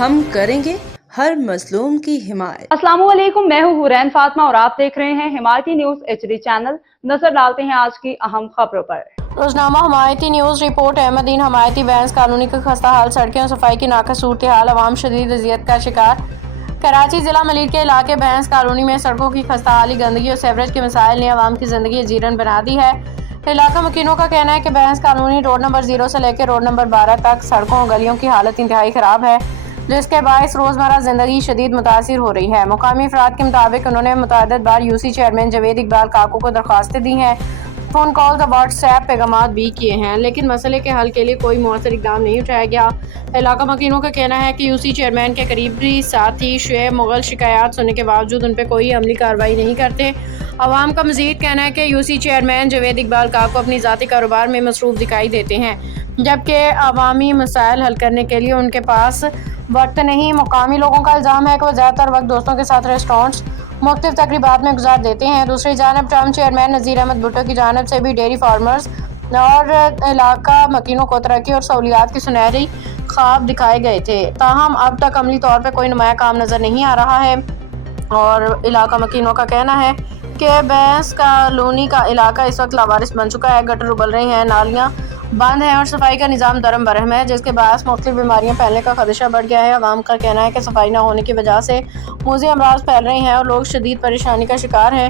ہم کریں گے ہر مظلوم کی حمایت۔ السلام علیکم، میں ہوں حورین فاطمہ اور آپ دیکھ رہے ہیں حمایتی نیوز HD چینل۔ نظر ڈالتے ہیں آج کی اہم خبروں پر۔ روزنامہ حمایتی نیوز رپورٹ احمدین حمایتی بینس کالونی کا خستہ حال سڑکیں اور صفائی کی ناقص صورتحال، عوام شدید اذیت کا شکار۔ کراچی ضلع ملیر کے علاقے بینس کالونی میں سڑکوں کی خستہ حالی، گندگی اور سیوریج کے مسائل نے عوام کی زندگی اجیرن بنا دی ہے۔ علاقہ مکینوں کا کہنا ہے کہ بینس کالونی روڈ نمبر 0 سے لے کے روڈ نمبر 12 تک سڑکوں اور گلیوں کی حالت انتہائی خراب ہے، جس کے باعث روزمرہ زندگی شدید متاثر ہو رہی ہے۔ مقامی افراد کے مطابق انہوں نے متعدد بار UC چیئرمین جاوید اقبال کاکو کو درخواستیں دی ہیں، فون کالز اور واٹس ایپ پیغامات بھی کیے ہیں، لیکن مسئلے کے حل کے لیے کوئی مؤثر اقدام نہیں اٹھایا گیا۔ علاقہ مکینوں کا کہنا ہے کہ UC چیئرمین کے قریبی ساتھی شعیب مغل شکایات سننے کے باوجود ان پہ کوئی عملی کارروائی نہیں کرتے۔ عوام کا مزید کہنا ہے کہ UC چیئرمین جاوید اقبال کاکو اپنی ذاتی کاروبار میں مصروف دکھائی دیتے ہیں، جبکہ عوامی مسائل حل کرنے کے لیے ان کے پاس وقت نہیں۔ مقامی لوگوں کا الزام ہے کہ وہ زیادہ تر وقت دوستوں کے ساتھ ریسٹورانٹس، مختلف تقریبات میں گزار دیتے ہیں۔ دوسری جانب ٹرم چیئرمین نذیر احمد بھٹو کی جانب سے بھی ڈیری فارمرز اور علاقہ مکینوں کو ترقی اور سہولیات کی سنہری خواب دکھائے گئے تھے، تاہم اب تک عملی طور پہ کوئی نمایاں کام نظر نہیں آ رہا ہے۔ اور علاقہ مکینوں کا کہنا ہے کہ بینس کالونی کا علاقہ اس وقت لاوارث بن چکا ہے، گٹر ابل رہے ہیں، نالیاں بند ہیں اور صفائی کا نظام درم برہم ہے، جس کے باعث مختلف بیماریاں پھیلنے کا خدشہ بڑھ گیا ہے۔ عوام کا کہنا ہے کہ صفائی نہ ہونے کی وجہ سے موذی امراض پھیل رہے ہیں اور لوگ شدید پریشانی کا شکار ہیں۔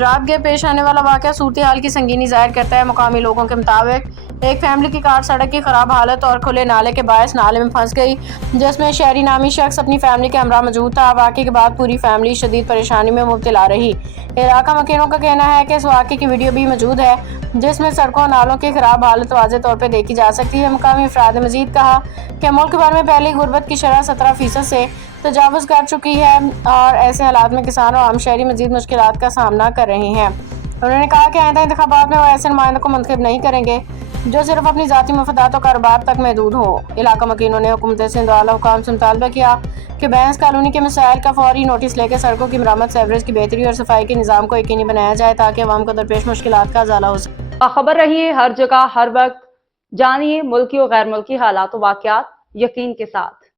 رات گئے پیش آنے والا واقعہ صورتحال کی سنگینی ظاہر کرتا ہے۔ مقامی لوگوں کے مطابق ایک فیملی کی کار سڑک کی خراب حالت اور کھلے نالے کے باعث نالے میں پھنس گئی، جس میں شہری نامی شخص اپنی فیملی کے ہمراہ موجود تھا۔ واقعے کے بعد پوری فیملی شدید پریشانی میں مبتلا رہی۔ علاقہ مکینوں کا کہنا ہے کہ اس واقعے کی ویڈیو بھی موجود ہے، جس میں سڑکوں اور نالوں کی خراب حالت واضح طور پہ دیکھی جا سکتی ہے۔ مقامی افراد نے مزید کہا کہ ملک بھر میں پہلے غربت کی شرح 17% سے تجاوز کر چکی ہے اور ایسے حالات میں کسان اور عام شہری مزید مشکلات کا سامنا کر رہے ہیں۔ انہوں نے کہا کہ آئندہ انتخابات میں وہ ایسے نمائندوں کو منتخب نہیں کریں گے جو صرف اپنی ذاتی مفادات اور کاروبار تک محدود ہوں۔ علاقہ مکینوں نے حکومت سندھ اور اعلیٰ حکام سے مطالبہ کیا کہ بینس کالونی کے مسائل کا فوری نوٹس لے کے سڑکوں کی مرمت، سیوریج کی بہتری اور صفائی کے نظام کو یقینی بنایا جائے تاکہ عوام کو درپیش مشکلات کا ازالہ ہو سکے۔ باخبر رہیے ہر جگہ ہر وقت، جانیے ملکی اور غیر ملکی حالات و واقعات یقین کے ساتھ۔